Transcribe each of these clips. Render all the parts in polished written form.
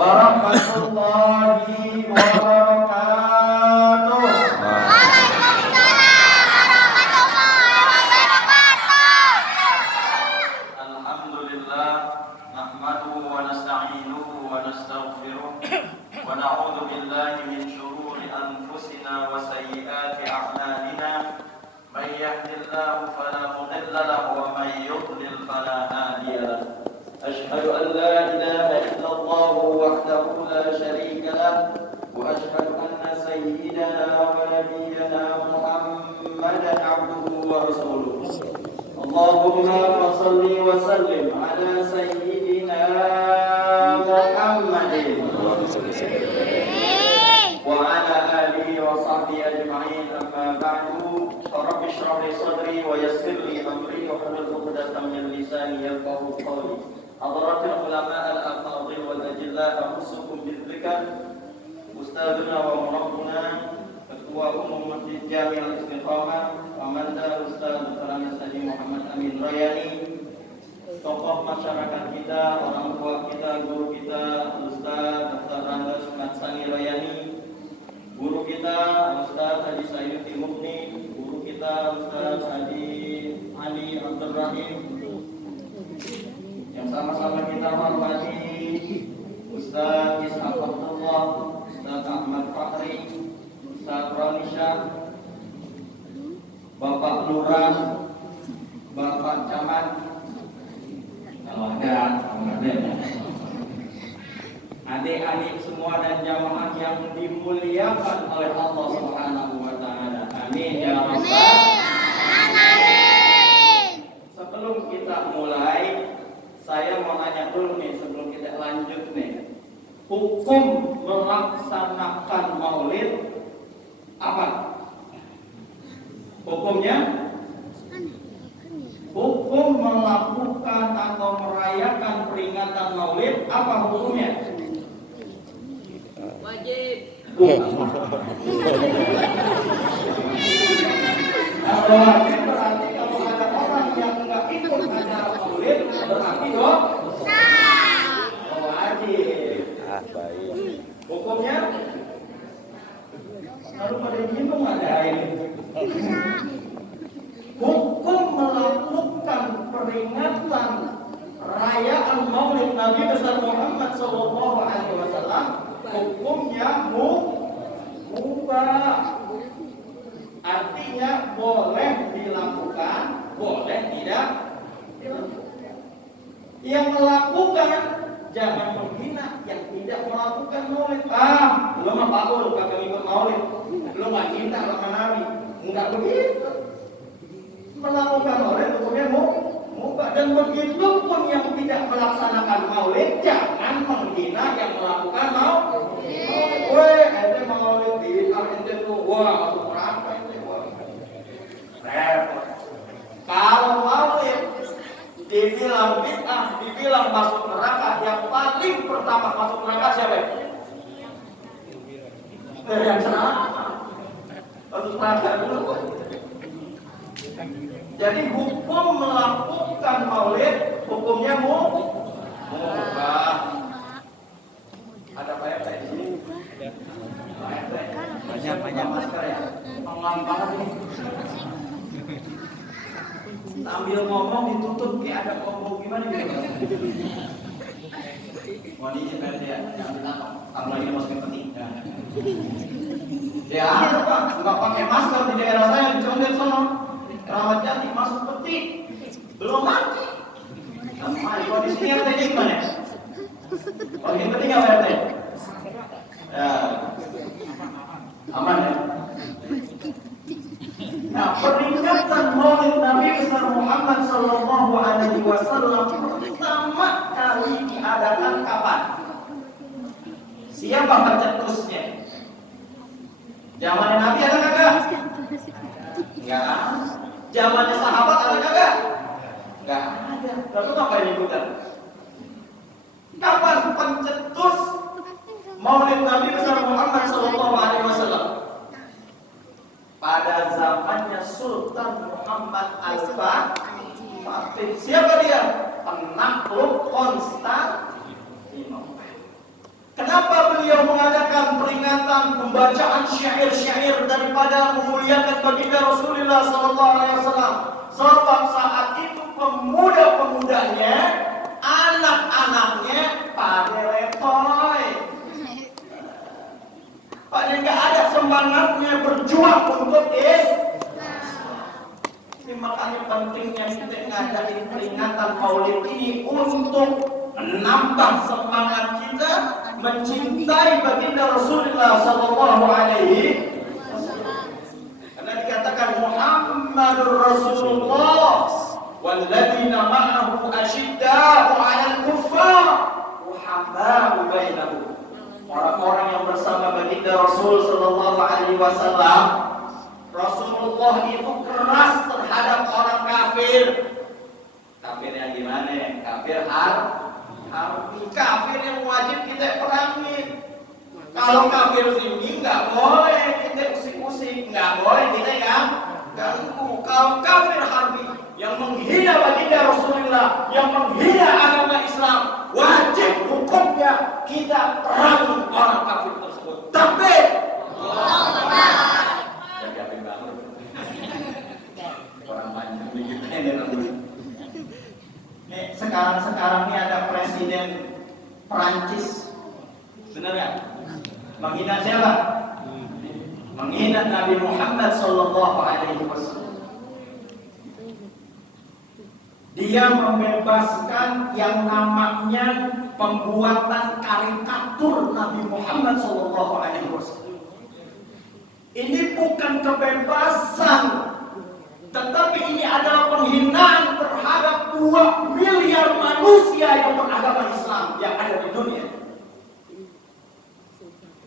warahmatullahi wabarakatuh. Alhamdulillah, nahmaduhu wa nasta'inuhu wa nastaghfiruh wa na'udzu billahi min shururi anfusina wa sayyiati a'malina. May yahdihillahu fala mudilla lahu wa may yudlil fala hadiya lahu. أشهد أن لا إله إلا الله وحده لا شريك له وأشهد أن سيدنا ونبينا محمدا عبده ورسوله اللهم صل وسلم على سيدنا محمد وعلى آله وصحبه أجمعين أما بعد فرب اشرح لي صدري ويسر لي أمري واحلل عقدة من لساني يفقهوا قولي حضرات العلماء الأفاضل والأجلاء أخصكم بالذكر أستاذنا ومربنا Ketua Umum Masjid Jami Al-Istiqamah Pamanda Ustaz Dr. Haji Muhammad Amin Rayani, tokoh masyarakat kita, orang tua kita, guru kita Ustaz Dr. Randa Sumatsani Rayani, guru kita Ustaz Haji Sayyidi Mukni, guru kita Ustaz Haji Ali Abdul Rahim, yang sama-sama kita hormati Ustaz Ishaq Abdullah, Ustaz Ahmad Fahri, Ustaz Ranisha, Bapak Lurah, Bapak Camat, kalau ada, adik-adik semua dan jamaah yang dimuliakan oleh Allah Subhanahu wa Ta'ala. Amin ya rabbal alamin. Sebelum kita mulai, saya mau nanya dulu nih sebelum kita lanjut nih. Hukum melaksanakan maulid apa? Hukumnya? Hukum melakukan atau merayakan peringatan maulid apa hukumnya? Wajib. Kalau wajib berarti kalau ada orang yang nggak ikut acara maulid berarti dosa. Wajib. Baik. Hukumnya? Lalu pada bingung ada ini. Hukum melakukan peringatan perayaan Maulid Nabi besar Muhammad Sallallahu Alaihi Wasallam hukumnya mubah. Artinya boleh dilakukan, boleh tidak dilakukan. Yang melakukan jangan menghina yang tidak melakukan maulid. Belum apa-apa lu kagak ikut maulid, belum gak cinta sama Nabi. Enggak begitu. Melakukan maulid hukumnya mubah, dan begitu pun yang tidak melaksanakan maulid jangan menghina yang melakukan maulid. Weh, ente maulid bid'ah ente tuh, wah masuk neraka ente, wah. Repot. Kalau maulid dibilang bid'ah, dibilang masuk neraka, yang paling pertama masuk neraka siapa? Yang salah. Masuk neraka dulu. Jadi hukum melakukan maulid hukumnya mubah. Ada Pak RT di sini? Pak RT. Banyak masker ya. Pengelang banget ini. Sambil ngomong ditutup kayak ada ngomong gimana gitu. Mau diizin RT ya? Jangan ditangkap. Kalau lagi masukin peti. Ya ada Pak, nggak pakai masker di daerah saya di Condet sono. Keramat Jati masuk peti, belum mati. Kalau di sini RT gimana? Kalau ini penting nggak RT? Ya, aman ya. Nah, peringatan Maulid Nabi besar Muhammad Sallallahu Alaihi Wasallam pertama kali diadakan kapan? Siapa pencetusnya? Zaman Nabi ada kagak? Enggak. Zamannya sahabat ada kagak? Enggak ada. Lalu ngapain dibuka? Kapan pencetus Maulid Nabi besar Muhammad Sallallahu Alaihi Wasallam? Pada zamannya Sultan Muhammad Al-Fatih. Siapa dia? Penakluk Konstantinopel. beliau mengadakan peringatan pembacaan syair-syair daripada memuliakan baginda Rasulullah SAW. Sebab saat itu pemuda-pemudanya, anak-anaknya pada letoy, pada nggak ada semangatnya berjuang untuk Ini makanya pentingnya kita ngadain peringatan Maulid ini untuk menambah semangat kita mencintai baginda Rasulullah sallallahu alaihi wasallam. Karena dikatakan Muhammadur Rasulullah walladzina ma'ahu asyidda'u 'alal kuffar ruhamaa'u bainahum. Orang-orang yang bersama baginda Rasul sallallahu alaihi wasallam, Rasulullah itu keras terhadap orang kafir. Kafir yang gimana? Kafir harbi, kafir yang wajib kita perangin. Kalau kafir sini nggak boleh kita usik-usik, nggak boleh kita ganggu. Kalau kafir harbi yang menghina baginda Rasulullah, yang menghina agama Islam, wajib hukumnya kita perangi orang kafir tersebut. Tapi orang panjang begitu ini sekarang ini ada presiden Perancis, benar ya? Menghina siapa? Menghina Nabi Muhammad sallallahu alaihi wasallam. Dia membebaskan yang namanya pembuatan karikatur Nabi Muhammad sallallahu alaihi wasallam. Ini bukan kebebasan, tetapi ini adalah penghinaan terhadap 2 miliar manusia yang beragama Islam yang ada di dunia.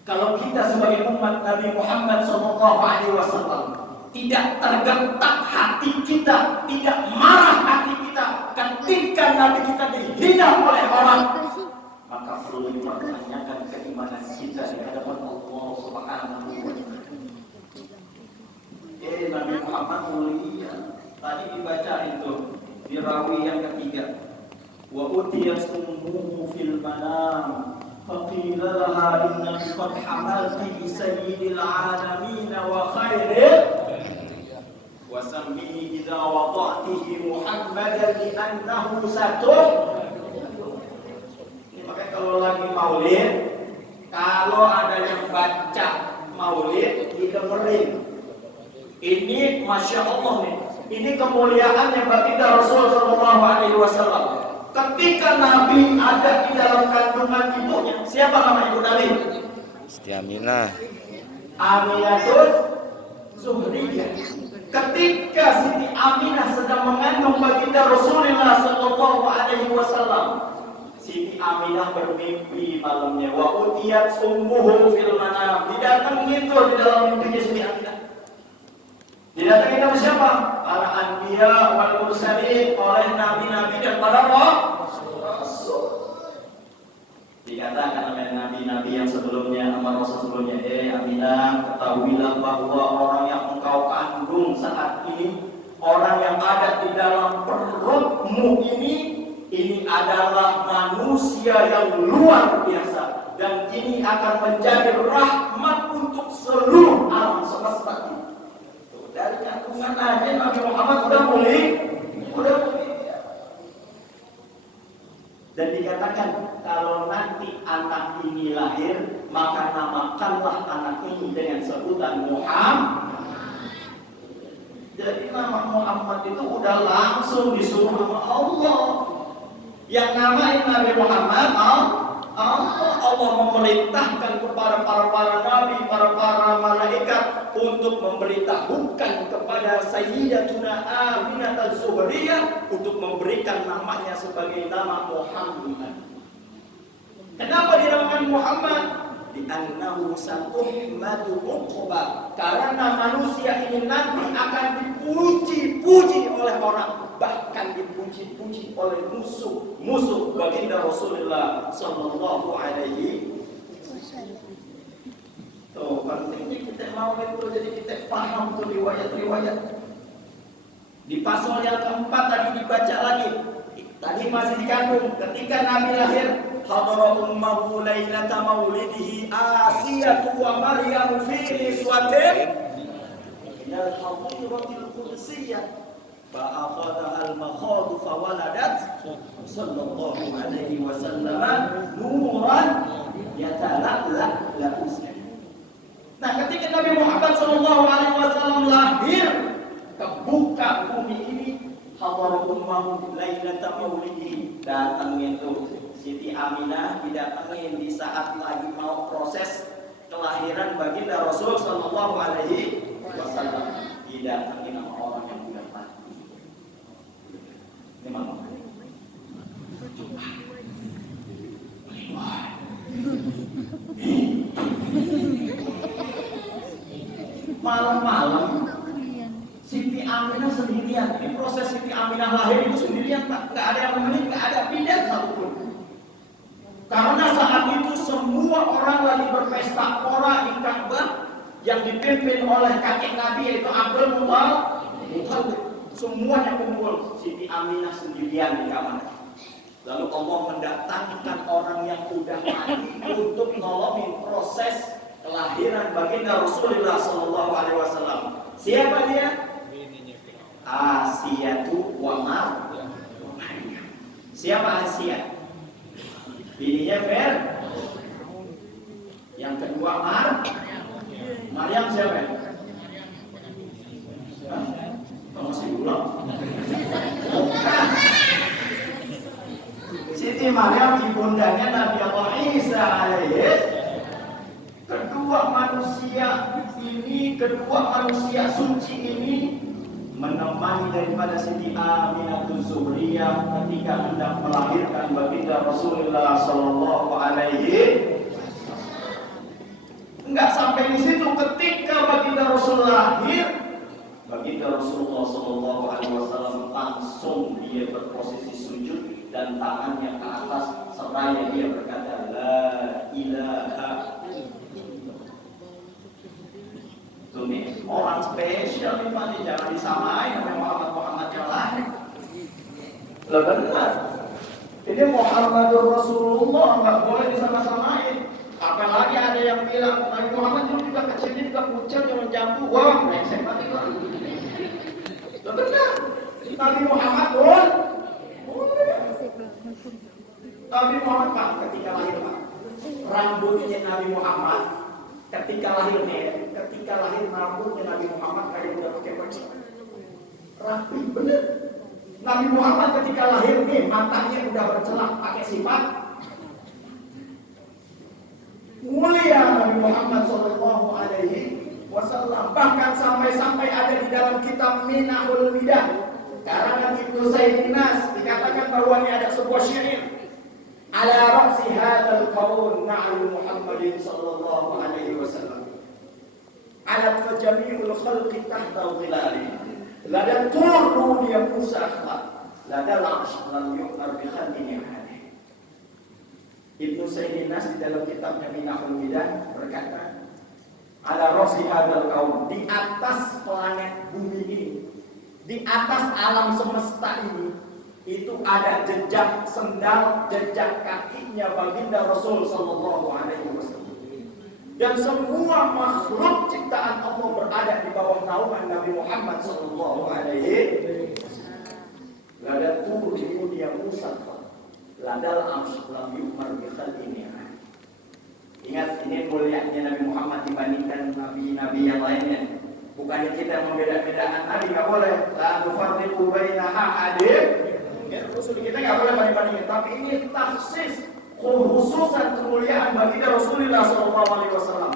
Kalau kita sebagai umat Nabi Muhammad SAW tidak tergentak hati kita, tidak marah hati kita ketika Nabi kita dihina oleh orang, maka perlu dipertanyakan keimanan kita di hadapan Allah Subhanahu wa Ta'ala. Nabi Muhammad mulia. Tadi dibaca itu di rawi yang ketiga. Wa utiyat ummuhu fil manam faqila laha innaka qad hamalti bi sayyidil alamin wa khairil wa sammihi idza wada'tihi Muhammadan li annahu satuh. Ini makanya kalau lagi maulid, kalau ada yang baca maulid didengerin. Ini Masya Allah nih. Ini kemuliaannya baginda Rasul sallallahu alaihi wasallam. Ketika Nabi ada di dalam kandungan ibunya, siapa nama ibu Nabi? Siti Aminah. Aminatul Zuhriyah. Ketika Siti Aminah sedang mengandung baginda Rasulullah sallallahu alaihi wasallam, Siti Aminah bermimpi malamnya. Wa utiyat ummuhu fil manam. Didatangi itu di dalam mimpinya Siti Aminah. Didatangi sama siapa? Para anbiya wal mursalin, oleh nabi-nabi dan para rasul. Dikatakan oleh nabi-nabi yang sebelumnya, sama rasul sebelumnya, Aminah, ketahuilah bahwa orang yang engkau kandung saat ini, orang yang ada di dalam perutmu ini adalah manusia yang luar biasa, dan ini akan menjadi rahmat untuk seluruh alam semesta ini. Dari kandungan aja Nabi Muhammad udah mulai. Dan dikatakan kalau nanti anak ini lahir, maka namakanlah anak ini dengan sebutan Muhammad. Jadi nama Muhammad itu udah langsung disuruh sama Allah. Yang namain Nabi Muhammad, Allah memerintahkan kepada para nabi, para malaikat untuk memberitahukan kepada Sayyidatuna Aminah Az-Zuhriyah untuk memberikan namanya sebagai nama Muhammad. Kenapa dinamakan Muhammad? Li'annahu satuhmadu uqba. Karena manusia ini nanti akan dipuji-puji oleh orang, bahkan dipuji-puji oleh musuh baginda Rasulullah sallallahu alaihi wasallam. Tuh, pentingnya kita mau itu, jadi kita paham tuh riwayat-riwayat. Di pasal yang keempat tadi dibaca lagi. Tadi masih dikandung. Ketika Nabi lahir, hadara ummahu lailata maulidihi Asiyatu wa Maryam fi niswatin minal hadiratil qudsiyah fa'akhadha al-makhadu fawaladat sallallahu alaihi wasallam nuran yatala'la la'usna. Nah, ketika Nabi Muhammad sallallahu alaihi wasallam lahir ke muka bumi ini, hadara ummahu lailata maulidihi, datang itu Siti Aminah didatengin di saat lagi mau proses kelahiran baginda Rasul sallallahu alaihi wasallam, didatengin sama orang yang udah mati. Ini mana? Malam-malam Siti Aminah sendirian. Ini proses Siti Aminah lahir itu sendirian, Pak. Nggak ada yang nemenin, nggak ada bidan satupun. Karena saat itu semua orang lagi berpesta pora di Ka'bah yang dipimpin oleh kakek Nabi yaitu Abdul Muthalib. Semuanya kumpul, Siti Aminah sendirian di kamar. Lalu Allah mendatangkan orang yang udah mati untuk nolongin proses kelahiran baginda Rasulullah sallallahu alaihi wasallam. Siapa dia? Asiyatu wa Maryam. Siapa Asia? Bininya Fer. Yang kedua Maryam siapa? Masih ulang. Siti Maryam ibundanya Nabi Allah Isa alaihi. Kedua manusia suci ini menemani daripada Siti Aminah Zuhriyah ketika hendak melahirkan baginda Rasulullah sallallahu alaihi. Enggak sampai di situ, ketika baginda Rasul lahir, baginda Rasulullah sallallahu alaihi wasallam langsung dia berposisi sujud dan tangannya ke atas seraya dia berkata la ilaha. Tuh nih, orang spesial nih Pak, jangan disamain sama Muhammad yang lain. Lah benar. Ini Muhammadur Rasulullah nggak boleh disama-samain. Apalagi ada yang bilang Nabi Muhammad itu juga kecil, juga pucat, jangan jambu. Wah, brengsek mati kan. Lah benar. Nabi Muhammad boleh. Nabi Muhammad Pak ketika lahir Pak, rambutnya Nabi Muhammad ketika lahir rambutnya Nabi Muhammad kayak udah pakai baju rapi bener. Nabi Muhammad ketika lahir nih matanya udah bercelak pakai sifat mulia. Nabi Muhammad sallallahu alaihi wasallam bahkan sampai ada di dalam kitab Minahul Midah karangan Ibnu Sayyidinas dikatakan bahwa ini ada sebuah syair ala ra'si hadzal qaul na'lu Muhammadin sallallahu alaihi wasallam alat fajami'ul khalqi tahta dhilali lada turru dia Musa akhlaq lada la'ash lam yu'mar bi khalqin hadih. Ibnu Sayyidinas di dalam kitabnya Minahul Midah berkata ala ra'si hadzal qaul, di atas planet bumi ini, di atas alam semesta ini, itu ada jejak sendal, jejak kakinya baginda Rasul sallallahu alaihi wasallam. Dan semua makhluk ciptaan Allah berada di bawah naungan Nabi Muhammad sallallahu alaihi wasallam. Lada turun dia Musa, ladal amsh lam yumar bi khalqini. Ingat, ini mulianya Nabi Muhammad dibandingkan nabi-nabi yang lainnya. Bukannya kita membeda-bedakan Nabi, nggak boleh. La nufarriqu baina ahadin. Ya, Rasul kita nggak boleh banding-bandingin. Tapi ini taksis khususan kemuliaan baginda Rasulullah SAW.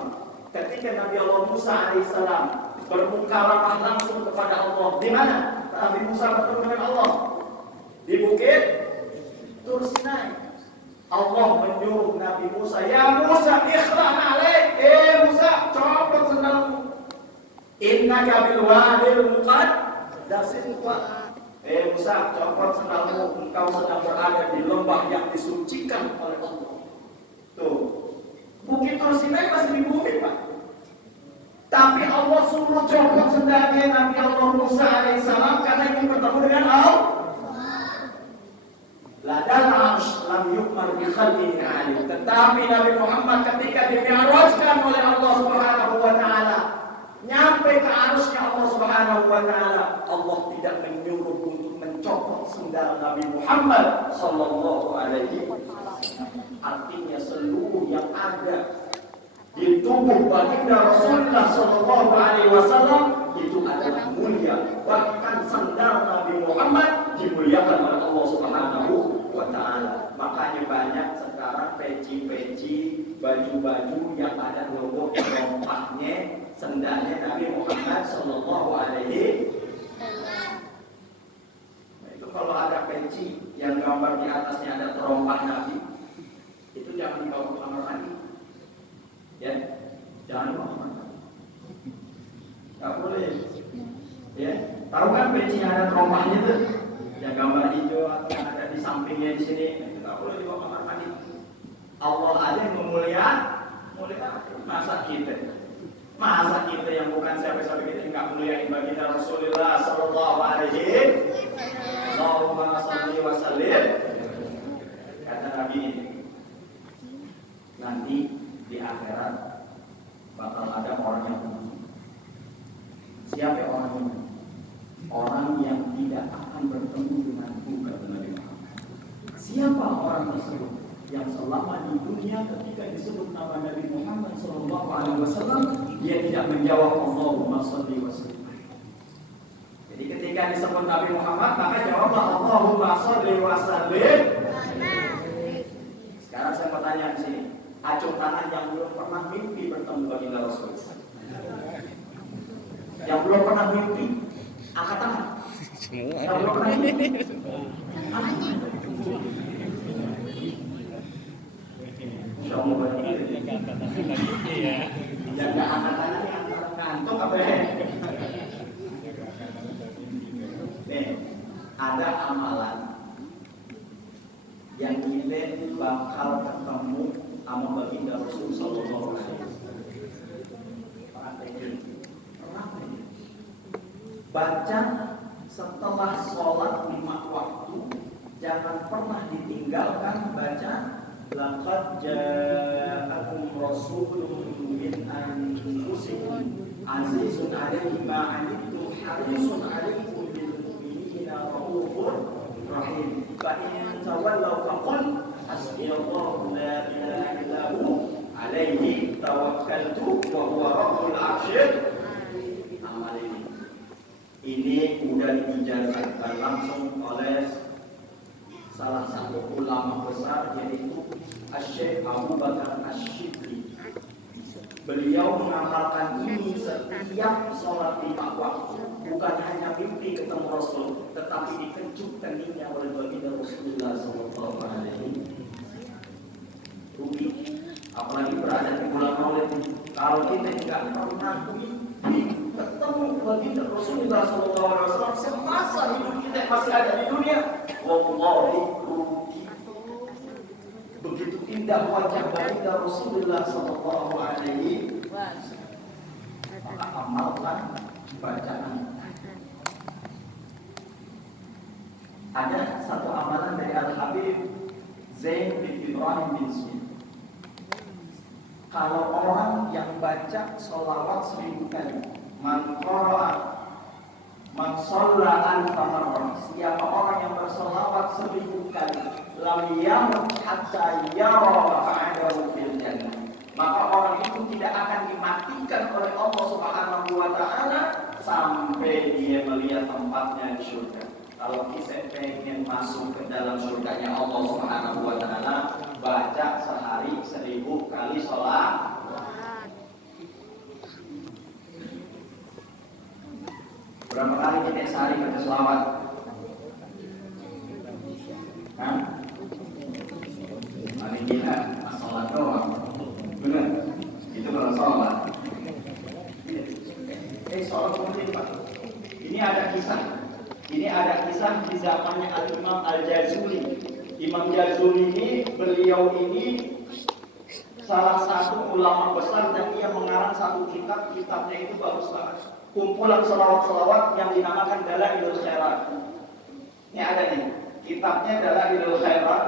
Ketika Nabi Allah Musa alaihissalam bermukalamah langsung kepada Allah, di mana Nabi Musa bertemu dengan Allah? Di bukit Tur Sinai. Allah menyuruh Nabi Musa, ya Musa, ikhla'na alaik. Musa, copot sendalmu. Innaka bil wadil muqaddasin tuwa. Musa, copot sendalmu. Engkau sedang berada di lembah yang disucikan oleh Allah. Tuh, bukit Tur Sinai masih di bumi, Pak. Tapi Allah suruh copot sendalnya Nabi Allah Musa alaihissalam karena ingin bertemu dengan Allah. Ladal arsh lam yu'mar bi khalqin alim. Tetapi Nabi Muhammad ketika dimi'rajkan oleh Allah Subhanahu wa taala, nyampe ke arusnya Allah Subhanahu wa taala, Allah tidak menyuruh untuk mencopot sendal Nabi Muhammad sallallahu alaihi wasallam. Artinya seluruh yang ada di tubuh baginda Rasulullah sallallahu alaihi wasallam itu adalah mulia. Bahkan sandal Nabi Muhammad dimuliakan oleh Allah Subhanahu wa taala. Makanya banyak sekarang peci-peci, baju-baju yang ada logo rompahnya, sendalnya Nabi Muhammad sallallahu alaihi wasallam. Nah, itu kalau ada peci yang gambar di atasnya ada terompah Nabi, itu jangan dibawa ke kamar mandi. Ya, jangan dibawa ke kamar mandi. Enggak boleh. Ya, tahu kan peci yang ada terompahnya tuh, yang gambar hijau atau yang ada di sampingnya di sini, itu enggak boleh dibawa ke kamar mandi. Allah ada yang mulia masa kita yang bukan siapa-siapa kita enggak muliain baginda Rasulullah sallallahu alaihi wasallam. Allahumma shalli wa sallim. Kata Nabi ini, nanti di akhirat bakal ada orang yang menang. Siapa orang yang menang? Orang yang tidak akan bertemu denganku, kata Nabi Muhammad. Siapa orang tersebut? Yang selama di dunia ketika disebut nama Nabi Muhammad sallallahu alaihi wasallam dia tidak menjawab Allahumma shalli wa sallim. Jadi ketika disebut Nabi Muhammad maka jawablah Allahumma shalli wa sallim. Sekarang saya mau tanya di sini, acung tangan yang belum pernah mimpi bertemu baginda Rasul. Yang belum pernah mimpi, angkat tangan. Yang belum pernah mimpi. Insyaallah begini. Jaga angkat tangan yang ngantuk apa ya? Nih, ada amalan yang kita bakal ketemu sama baginda Rasul sallallahu alaihi wasallam. Baca setelah sholat 5 waktu, jangan pernah ditinggalkan baca laqad ja'akum rasulun min anfusikum azizun 'alaihi ma 'anittum harisun 'alaikum bil mu'minina raufur rahim. Fa in tawallaw faqul hasbiyallahu la ilaha illa hu 'alaihi tawakkaltu wa huwa rabbul 'arsyil. Amal ini udah diijazahkan langsung oleh salah satu ulama besar yaitu Syekh Abu Bakar Asy-Syibli. Beliau mengamalkan ini setiap sholat 5 waktu, bukan hanya mimpi ketemu Rasul, tetapi dikejuk keningnya oleh baginda Rasulullah sallallahu alaihi wasallam. Apalagi berada di bulan Maulid, kalau kita tidak pernah mimpi ketemu baginda Rasulullah sallallahu alaihi wasallam semasa hidup kita masih ada di dunia, wallahi rugi. Begitu indah wajah baginda Rasulullah sallallahu alaihi wasallam. Maka amalkan bacaan. Ada satu amalan dari Al-Habib Zain bin Ibrahim bin Smith. Kalau orang yang baca sholawat 1000 kali, man qara'a man shalla alfa marrah, siapa orang yang bersolawat 1000 kali, lam yamut hatta yara maq'adahu fil jannah, maka orang itu tidak akan dimatikan oleh Allah Subhanahu wa taala sampai dia melihat tempatnya di surga. Kalau kita pengen masuk ke dalam surganya Allah Subhanahu wa taala, baca sehari 1000 kali sholat. Berapa kali kita sehari baca sholawat? Hah? Hari jihad, sholat doang. Benar? Itu kalau sholat. Sholat mungkin Pak. Ini ada kisah. Ini ada kisah di zamannya Al-Imam Al-Jazuli. Imam Jazuli ini, beliau ini salah satu ulama besar dan dia mengarang satu kitab. Kitabnya itu bagus banget. Kumpulan selawat-selawat yang dinamakan Dalailul Khairat. Ini ada nih, kitabnya Dalailul Khairat.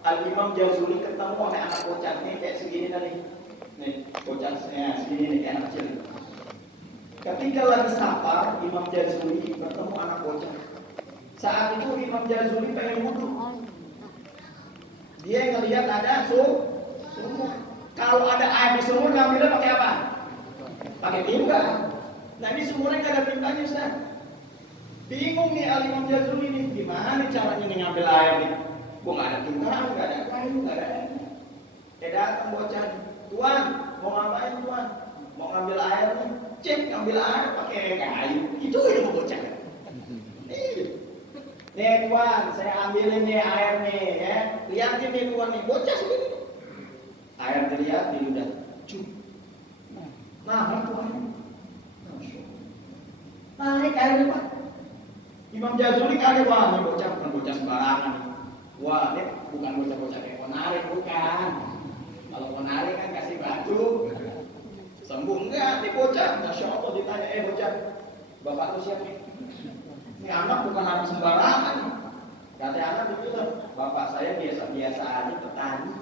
Al-Imam Jazuli ketemu sama anak bocah nih kayak segini tadi. Nih, bocahnya segini nih kayak anak kecil. Ketika lagi safar, Imam Jazuli bertemu anak bocah. Saat itu Imam Jazuli pengen wudhu. Dia ngelihat ada sumur. Kalau ada air di sumur, ngambilnya pakai apa? Pakai timba. Nah ini sumurnya nggak ada timbanya, Ustaz. Bingung nih Al-Imam Jazuli nih, gimana nih caranya nih ngambil air nih? Gua nggak ada timba, nggak ada kayu, nggak ada air. Datang bocah, Tuan, mau ngapain Tuan? Mau ngambil air nih? Cek, ngambil air pakai kayu. Itu mau bocah. Nih Tuan, saya ambilin nih air nih, ya. Lihatin nih Tuan nih, bocah segini. Air dilihat, diludah. Cuk. Nah, Tuan. Naik airnya Pak. Imam Jazuli kaget, wah ini bocah bukan bocah sembarangan. Wah ini bukan bocah-bocah kayak Konarik, bukan. Kalau Konarik kan kasih batu, sembuh enggak. Ini bocah, Masya Allah ditanya, bocah, bapak tuh siapa nih? Ini anak bukan anak sembarangan. Kata anak begitu, bapak saya biasa-biasa aja petani.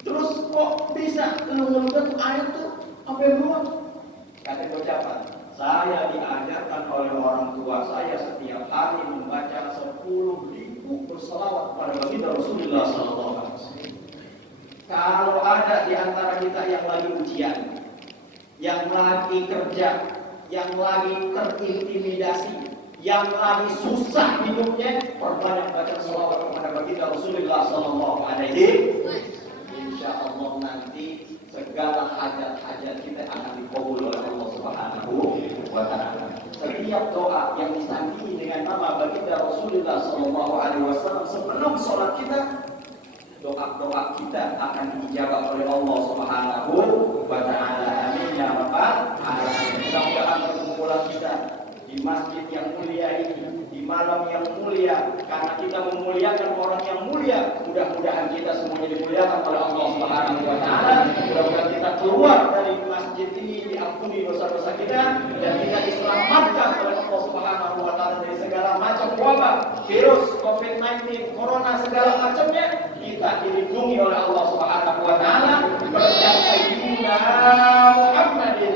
Terus kok bisa ngeluh-ngeluh tuh air tuh sampai beruang? Kata bocah Pak. Saya diajarkan oleh orang tua saya setiap hari membaca 10.000 berselawat pada baginda Rasulullah SAW. Kalau ada di antara kita yang lagi ujian, yang lagi kerja, yang lagi terintimidasi, yang lagi susah hidupnya, perbanyak baca selawat kepada baginda Rasulullah SAW. Insya Allah nanti segala hajat-hajat kita akan dikabul oleh Allah Subhanahu wa Ta'ala. Setiap doa yang disandingi dengan nama baginda Rasulullah SAW sebelum sholat kita, doa-doa kita akan diijabah oleh Allah Subhanahu wa Ta'ala. Amin ya rabbal alamin. Mudah-mudahan perkumpulan kita di masjid yang mulia ini, di malam yang mulia, karena kita memuliakan orang yang mulia, mudah-mudahan kita semuanya dimuliakan oleh Allah Subhanahu wa Ta'ala. Mudah-mudahan kita keluar dari masjid ini diampuni dosa-dosa kita dan kita diselamatkan oleh Allah Subhanahu wa Ta'ala dari segala macam wabah, virus, COVID-19, corona, segala macamnya. Kita dilindungi oleh Allah Subhanahu wa Ta'ala berkat Sayyidina Muhammadin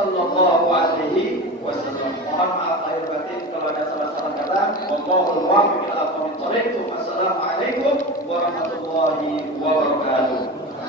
sallallahu alaihi wasallam. Mohon maaf lahir batin kalau ada salah-salah kata. Wallahul muwaffiq ila aqwamit thoriq. Wassalamualaikum warahmatullahi wabarakatuh.